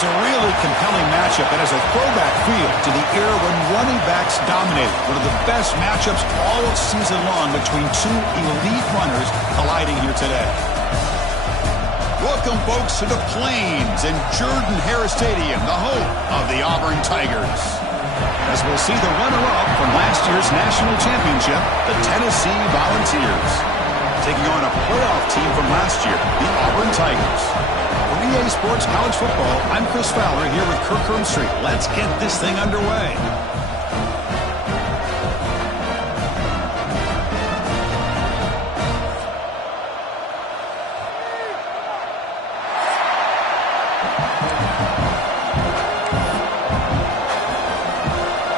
It's a really compelling matchup that has a throwback feel to the era when running backs dominated. One of the best matchups all season long between two elite runners colliding here today. Welcome, folks, to the Plains and Jordan-Hare Stadium, the home of the Auburn Tigers. As we'll see the runner-up from last year's national championship, the Tennessee Volunteers, taking on a playoff team from last year, the Auburn Tigers. For EA Sports College Football, I'm Chris Fowler here with Kirk Herbstreit. Let's get this thing underway.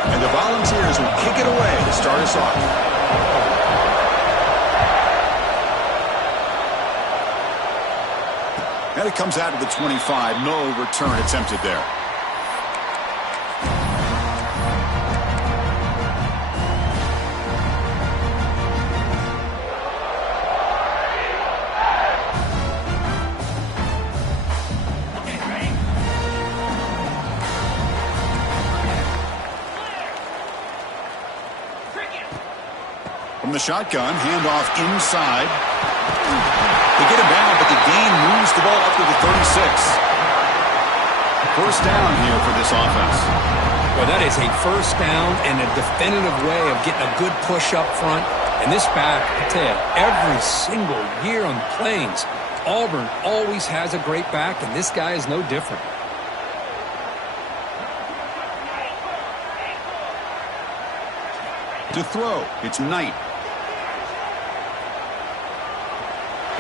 And the Volunteers will kick it away to start us off. And it comes out of the 25. No return attempted there. From the shotgun, handoff inside. They get him down, but the gain moves the ball up to the 36. First down here for this offense. Well, that is a first down and a definitive way of getting a good push up front. And this back, I tell you, every single year on the Plains, Auburn always has a great back, and this guy is no different. To throw, it's Knight.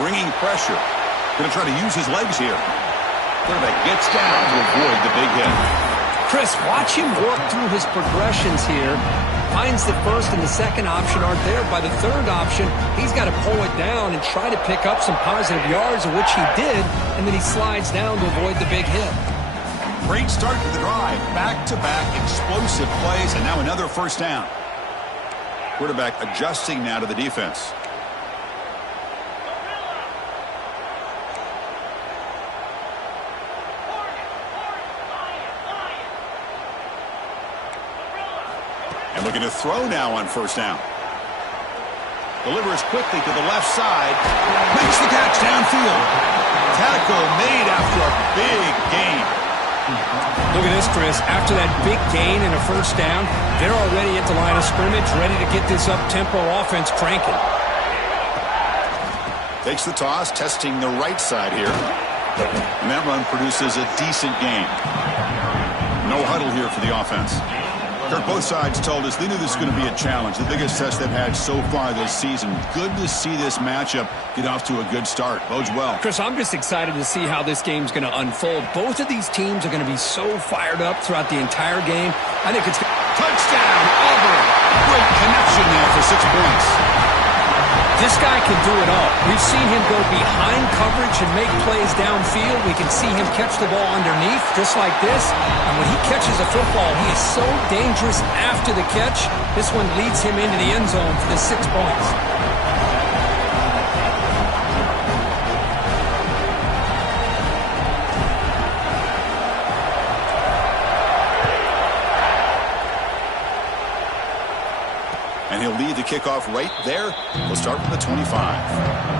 Bringing pressure. Going to try to use his legs here. Quarterback gets down to avoid the big hit. Chris, watch him work through his progressions here. Finds the first and the second option aren't there. By the third option, he's got to pull it down and try to pick up some positive yards, of which he did, and then he slides down to avoid the big hit. Great start to the drive. Back-to-back explosive plays, and now another first down. Quarterback adjusting now to the defense. And looking to throw now on first down. Delivers quickly to the left side. Makes the catch downfield. Tackle made after a big gain. Look at this, Chris. After that big gain and a first down, they're already at the line of scrimmage, ready to get this up-tempo offense cranking. Takes the toss, testing the right side here. And that run produces a decent gain. No huddle here for the offense. Kirk, both sides told us they knew this was going to be a challenge, the biggest test they've had so far this season. Good to see this matchup get off to a good start. Bodes well. Chris, I'm just excited to see how this game's going to unfold. Both of these teams are going to be so fired up throughout the entire game. I think it's touchdown, Auburn. Great connection there for 6 points. This guy can do it all. We've seen him go behind coverage and make plays downfield. We can see him catch the ball underneath, just like this. And when he catches a football, he is so dangerous after the catch. This one leads him into the end zone for the 6 points. And he'll lead the kickoff right there. We'll start from the 25.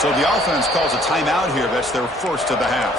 So the offense calls a timeout here. That's their first of the half.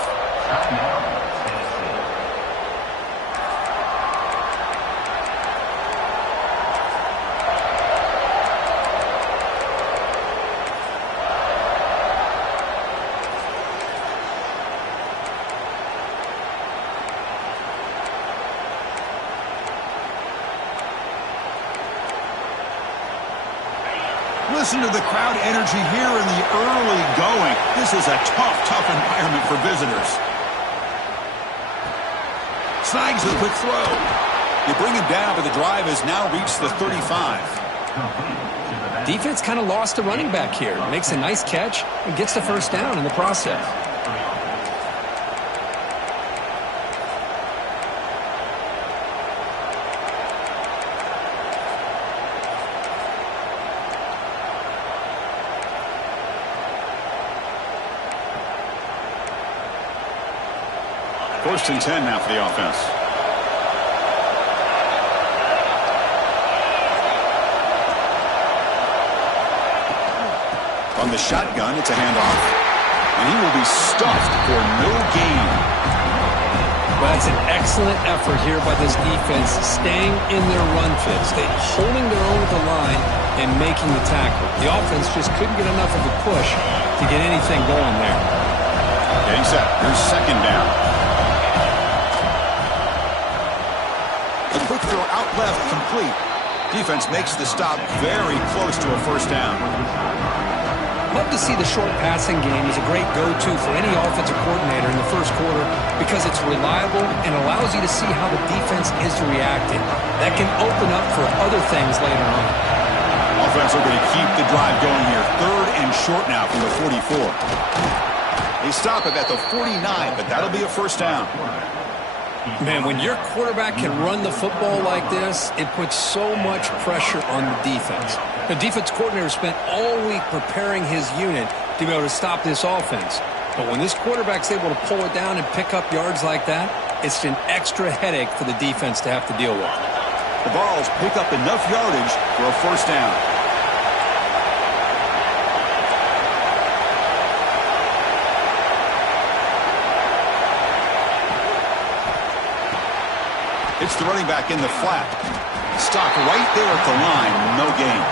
Listen to the crowd energy here in the early going. This is a tough environment for visitors. Snags the quick throw. They bring him down, but the drive has now reached the 35. Defense kind of lost a running back here. Makes a nice catch and gets the first down in the process. First and 10 now for the offense. From the shotgun, it's a handoff. And he will be stuffed for no gain. Well, that's an excellent effort here by this defense, staying in their run fits. They're holding their own at the line and making the tackle. The offense just couldn't get enough of a push to get anything going there. Getting set. Here's second down. A quick throw out left, complete. Defense makes the stop very close to a first down. Love to see the short passing game is a great go-to for any offensive coordinator in the first quarter because it's reliable and allows you to see how the defense is reacting. That can open up for other things later on. Offense looking to keep the drive going here. Third and short now from the 44. They stop it at the 49, but that'll be a first down. Man, when your quarterback can run the football like this, it puts so much pressure on the defense. The defense coordinator spent all week preparing his unit to be able to stop this offense. But when this quarterback's able to pull it down and pick up yards like that, it's an extra headache for the defense to have to deal with. The Vols pick up enough yardage for a first down. It's the running back in the flat. Stopped right there at the line. No gain.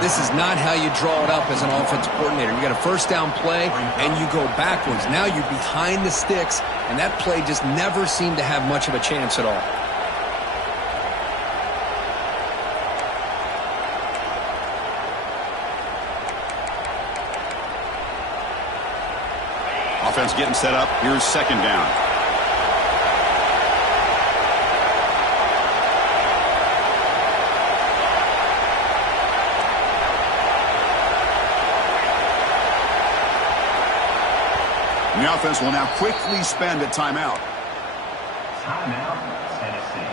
This is not how you draw it up as an offensive coordinator. You got a first down play, and you go backwards. Now you're behind the sticks, and that play just never seemed to have much of a chance at all. Offense getting set up. Here's second down. And the offense will now quickly spend a timeout. Timeout, Tennessee.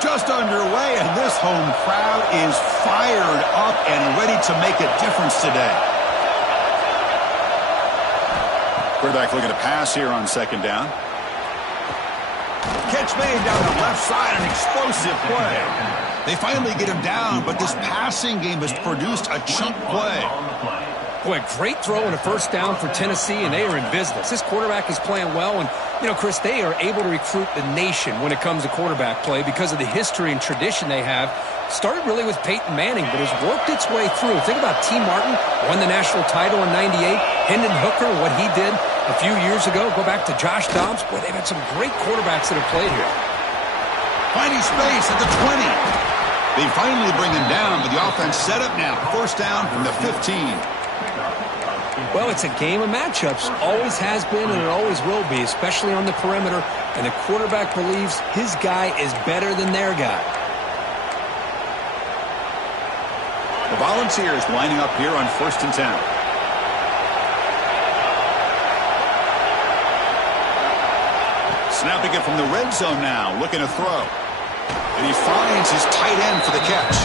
Just underway, and this home crowd is fired up and ready to make a difference today. Quarterback looking to pass here on second down. Catch made down the left side, an explosive play. They finally get him down, but this passing game has produced a chunk play. Boy, great throw and a first down for Tennessee, and they are in business. This quarterback is playing well, and, you know, Chris, they are able to recruit the nation when it comes to quarterback play because of the history and tradition they have. Started really with Peyton Manning, but has worked its way through. Think about T. Martin, won the national title in '98. Hendon Hooker, what he did a few years ago. Go back to Josh Dobbs. Boy, they've had some great quarterbacks that have played here. Finding space at the 20. They finally bring him down, but the offense set up now. First down from the 15. Well, it's a game of matchups. Always has been, and it always will be, especially on the perimeter. And the quarterback believes his guy is better than their guy. The Volunteers lining up here on first and 10. Snapping it from the red zone now, looking to throw. And he finds his tight end for the catch.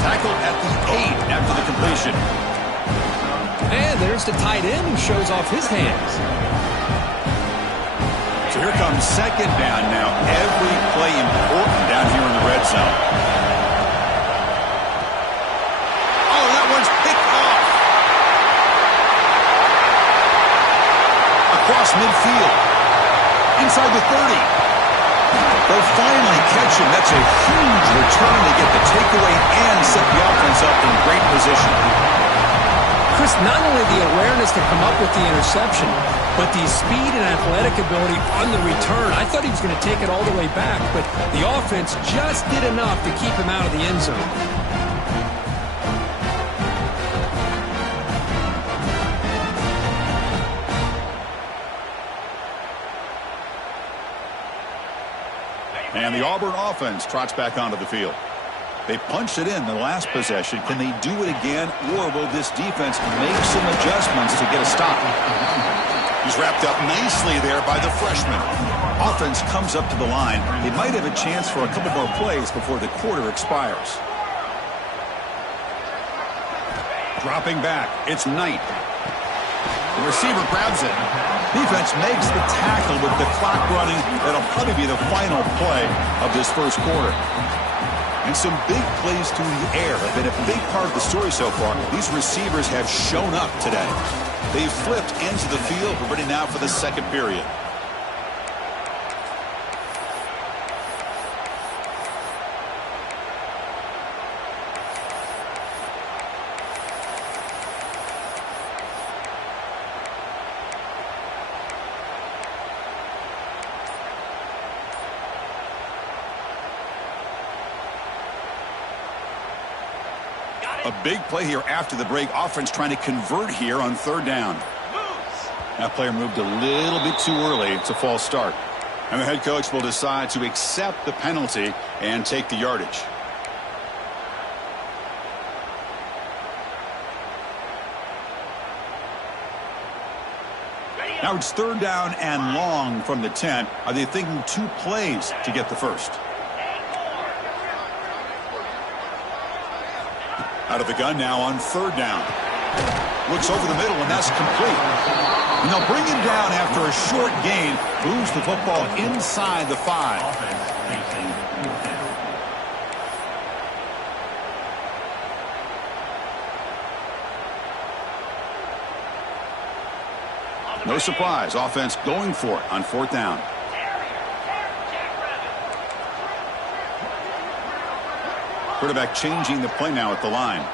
Tackled at the 8 after the completion. And there's the tight end who shows off his hands. So here comes second down now. Every play important down here in the red zone. Across midfield. Inside the 30. They'll finally catch him. That's a huge return to get the takeaway and set the offense up in great position. Chris, not only the awareness to come up with the interception, but the speed and athletic ability on the return. I thought he was going to take it all the way back, but the offense just did enough to keep him out of the end zone. And the Auburn offense trots back onto the field. They punched it in the last possession. Can they do it again, or will this defense make some adjustments to get a stop? He's wrapped up nicely there by the freshman. Offense comes up to the line. They might have a chance for a couple more plays before the quarter expires. Dropping back, it's Knight. The receiver grabs it. Defense makes the tackle with the clock running. That'll probably be the final play of this first quarter. And some big plays through the air have been a big part of the story so far. These receivers have shown up today. They've flipped ends of the field. We're ready now for the second period. A big play here after the break. Offense trying to convert here on third down. That player moved a little bit too early. It's a false start. And the head coach will decide to accept the penalty and take the yardage. Now it's third down and long from the 10. Are they thinking 2 plays to get the first? Out of the gun now on third down. Looks over the middle, and that's complete. And they'll bring him down after a short gain. Moves the football inside the 5. No surprise. Offense going for it on fourth down. Quarterback changing the play now at the line.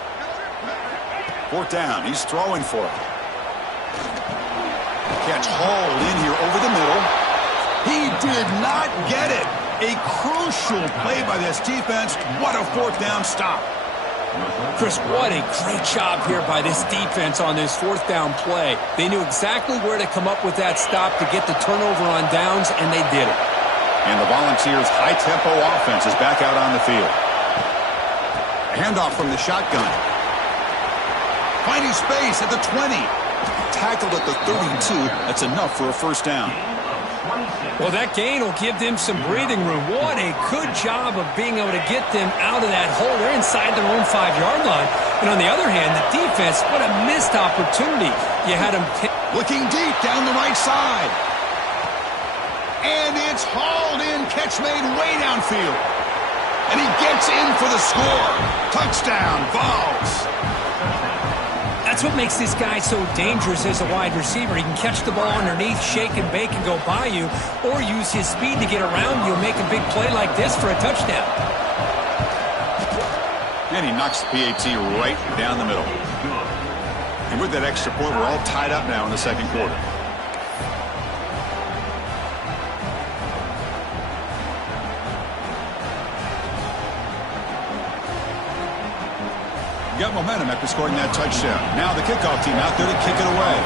Fourth down. He's throwing for it. Catch hauled in here over the middle. He did not get it. A crucial play by this defense. What a fourth down stop. Chris, what a great job here by this defense on this fourth down play. They knew exactly where to come up with that stop to get the turnover on downs, and they did it. And the Volunteers' high-tempo offense is back out on the field. Handoff from the shotgun. Finding space at the 20. Tackled at the 32. That's enough for a first down. Well, that gain will give them some breathing room. What a good job of being able to get them out of that hole. They're inside their own 5-yard line. And on the other hand, the defense, what a missed opportunity. You had them looking deep down the right side. And it's hauled in. Catch made way downfield. And he gets in for the score. Touchdown, Vols. That's what makes this guy so dangerous as a wide receiver. He can catch the ball underneath, shake and bake and go by you, or use his speed to get around you and make a big play like this for a touchdown. And he knocks the PAT right down the middle. And with that extra point, we're all tied up now in the second quarter. Got momentum after scoring that touchdown. Now the kickoff team out there to kick it away.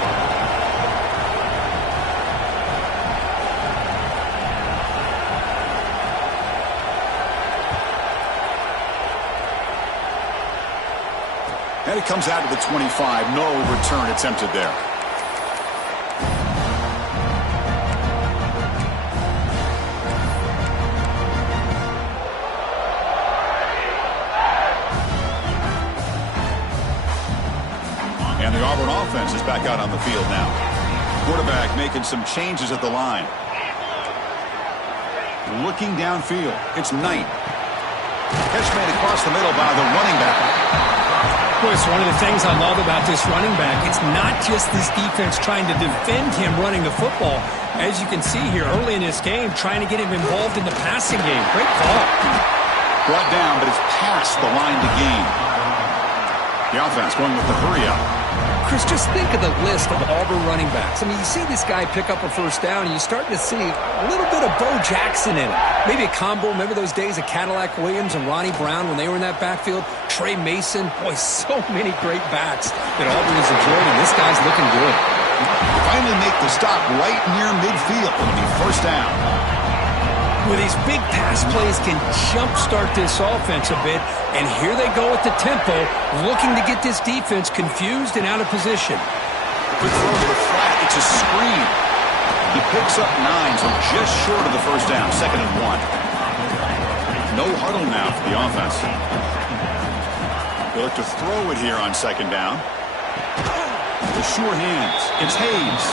And it comes out to the 25. No return attempted there. And the Auburn offense is back out on the field now. Quarterback making some changes at the line. Looking downfield. It's Knight. Catch made across the middle by the running back. Boy, it's one of the things I love about this running back. It's not just this defense trying to defend him running the football. As you can see here early in this game, trying to get him involved in the passing game. Great call. Brought down, but it's past the line to gain. The offense going with the hurry up. Chris, just think of the list of Auburn running backs. I mean, you see this guy pick up a first down, and you're starting to see a little bit of Bo Jackson in it. Maybe a combo. Remember those days of Cadillac Williams and Ronnie Brown when they were in that backfield? Trey Mason. Boy, so many great backs that Auburn has enjoyed, and this guy's looking good. They finally make the stop right near midfield. It'll be first down. Well, these big pass plays can jumpstart this offense a bit, and here they go at the tempo, looking to get this defense confused and out of position. Quick throw to the flat. It's a screen. He picks up 9, so just short of the first down. 2nd and 1. No huddle now for the offense. They look to throw it here on 2nd down. The sure hands. It's Hayes.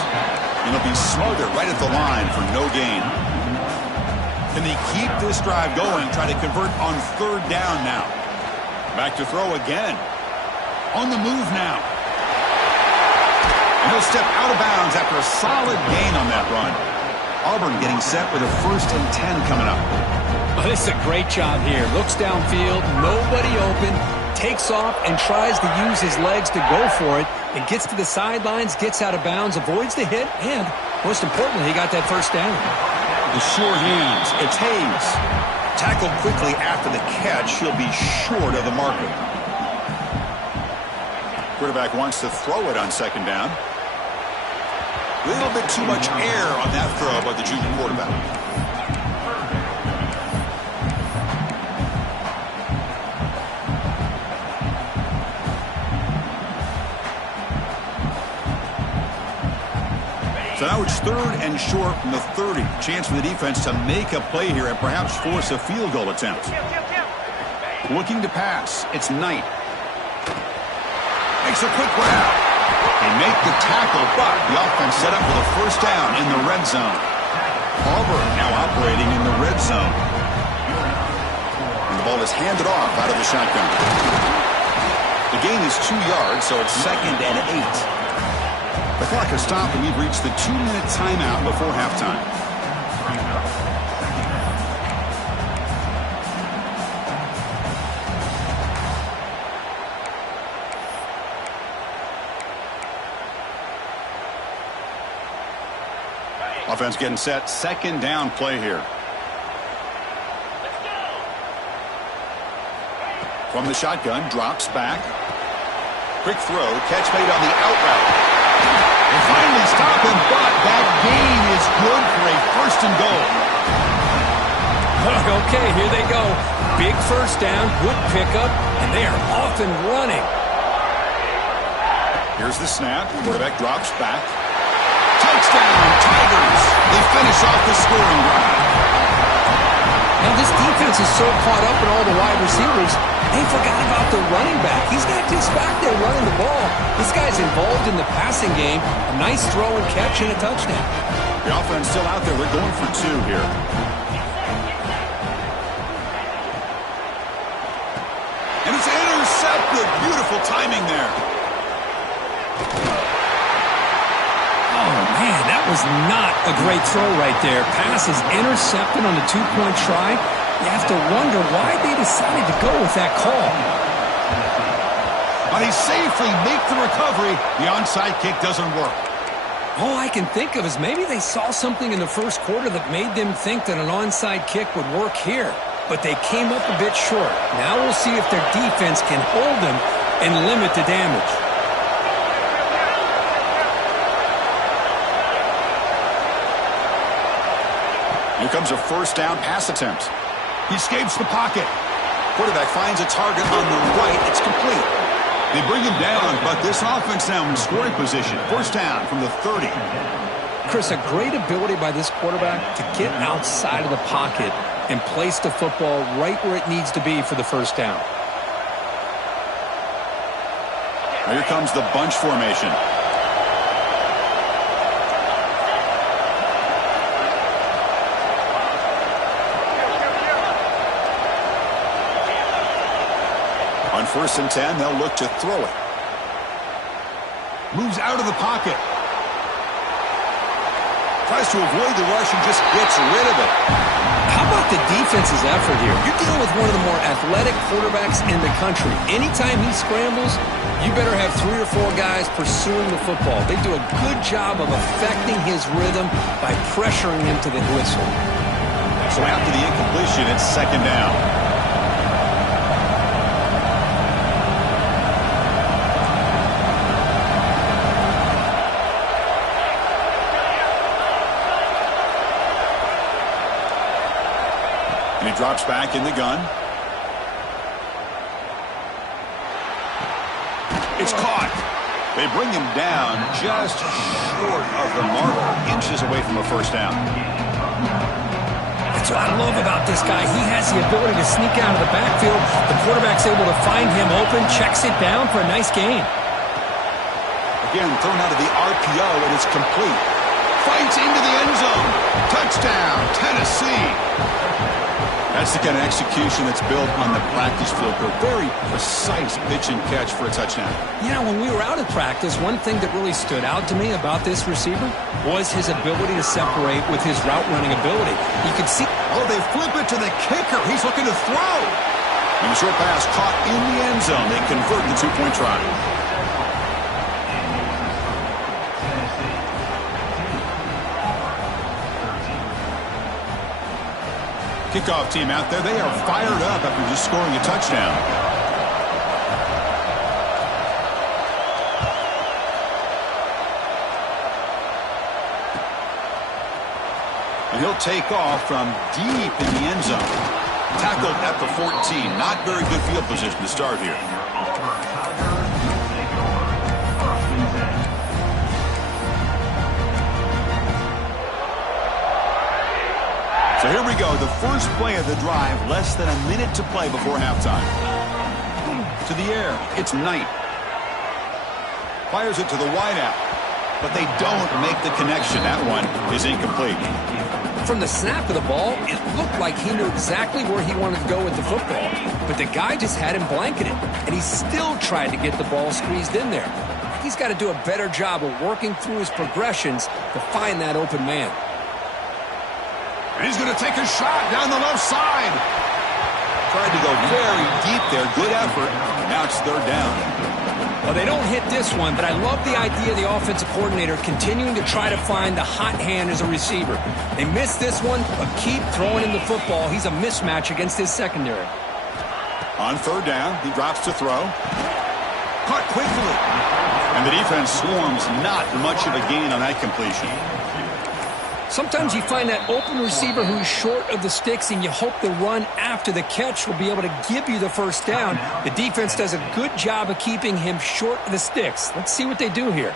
And he'll be smothered right at the line for no gain. Can they keep this drive going, try to convert on 3rd down now? Back to throw again. On the move now. And he'll step out of bounds after a solid gain on that run. Auburn getting set with a 1st and 10 coming up. Oh, this is a great job here. Looks downfield, nobody open, takes off and tries to use his legs to go for it, and gets to the sidelines, gets out of bounds, avoids the hit, and most importantly, he got that first down. The sure hands. It's Hayes. Tackled quickly after the catch. He'll be short of the marker. Quarterback wants to throw it on 2nd down. A little bit too much air on that throw by the junior quarterback. So now it's 3rd and short from the 30. Chance for the defense to make a play here and perhaps force a field goal attempt. Looking to pass. It's Knight. Makes a quick grab. They make the tackle, but the offense set up with a first down in the red zone. Auburn now operating in the red zone. And the ball is handed off out of the shotgun. The gain is 2 yards, so it's 2nd and 8. The clock has stopped, and we've reached the 2-minute timeout before halftime. Offense getting set. 2nd down play here. From the shotgun, drops back. Quick throw, catch made on the out route. They finally stop him, but that gain is good for a 1st and goal. Okay, here they go. Big first down, good pickup, and they are off and running. Here's the snap. Quarterback drops back. Touchdown, Tigers. They finish off the scoring drive. Now this defense is so caught up in all the wide receivers, they forgot about the running back. He's not just back there running the ball. This guy's involved in the passing game. A nice throw and catch and a touchdown. The offense still out there. They're going for 2 here. And it's intercepted. Beautiful timing there. Oh, man, that was not a great throw right there. Pass is intercepted on the 2-point try. You have to wonder why they decided to go with that call. But they safely make the recovery. The onside kick doesn't work. All I can think of is maybe they saw something in the first quarter that made them think that an onside kick would work here. But they came up a bit short. Now we'll see if their defense can hold them and limit the damage. Here comes a first down pass attempt. He escapes the pocket. Quarterback finds a target on the right. It's complete. They bring him down, but this offense now in scoring position. First down from the 30. Chris, a great ability by this quarterback to get outside of the pocket and place the football right where it needs to be for the first down. Here comes the bunch formation. On 1st and 10, they'll look to throw it. Moves out of the pocket. Tries to avoid the rush and just gets rid of it. How about the defense's effort here? You're dealing with one of the more athletic quarterbacks in the country. Anytime he scrambles, you better have 3 or 4 guys pursuing the football. They do a good job of affecting his rhythm by pressuring him to the whistle. So after the incompletion, it's second down. And he drops back in the gun. It's caught. They bring him down just short of the marker, inches away from a first down. That's what I love about this guy. He has the ability to sneak out of the backfield. The quarterback's able to find him open, checks it down for a nice gain. Again, thrown out of the RPO, and it's complete. Fights into the end zone. Touchdown, Tennessee. That's the kind of execution that's built on the practice field. A very precise pitch and catch for a touchdown. You know, when we were out at practice, one thing that really stood out to me about this receiver was his ability to separate with his route running ability. You could see... Oh, they flip it to the kicker. He's looking to throw. And the short pass caught in the end zone. They convert the 2-point try. Kickoff team out there. They are fired up after just scoring a touchdown. And he'll take off from deep in the end zone. Tackled at the 14. Not very good field position to start here. So here we go, the first play of the drive, less than a minute to play before halftime. To the air, it's Knight. Fires it to the wideout, but they don't make the connection. That one is incomplete. From the snap of the ball, it looked like he knew exactly where he wanted to go with the football, but the guy just had him blanketed, and he still tried to get the ball squeezed in there. He's got to do a better job of working through his progressions to find that open man. And he's going to take a shot down the left side. Tried to go very deep there. Good effort. Now it's third down. Well, they don't hit this one, but I love the idea of the offensive coordinator continuing to try to find the hot hand as a receiver. They missed this one, but keep throwing him the football. He's a mismatch against his secondary. On third down, he drops to throw. Caught quickly. And the defense swarms. Not much of a gain on that completion. Sometimes you find that open receiver who's short of the sticks, and you hope the run after the catch will be able to give you the first down. The defense does a good job of keeping him short of the sticks. Let's see what they do here.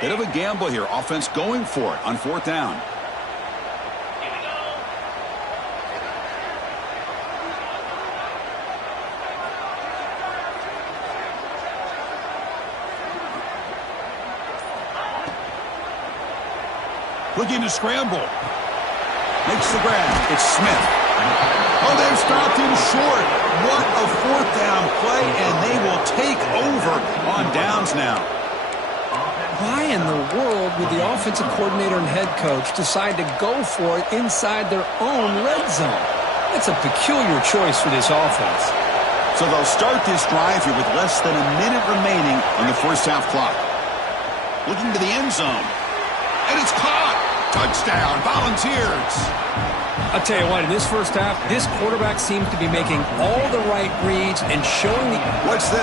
Bit of a gamble here. Offense going for it on fourth down. Looking to scramble. Makes the grab. It's Smith. Oh, they've stopped him short. What a fourth down play, and they will take over on downs now. Why in the world would the offensive coordinator and head coach decide to go for it inside their own red zone? That's a peculiar choice for this offense. So they'll start this drive here with less than a minute remaining on the first half clock. Looking to the end zone. And it's caught. Touchdown, Volunteers. I'll tell you what, in this first half, this quarterback seems to be making all the right reads and showing the... What's this?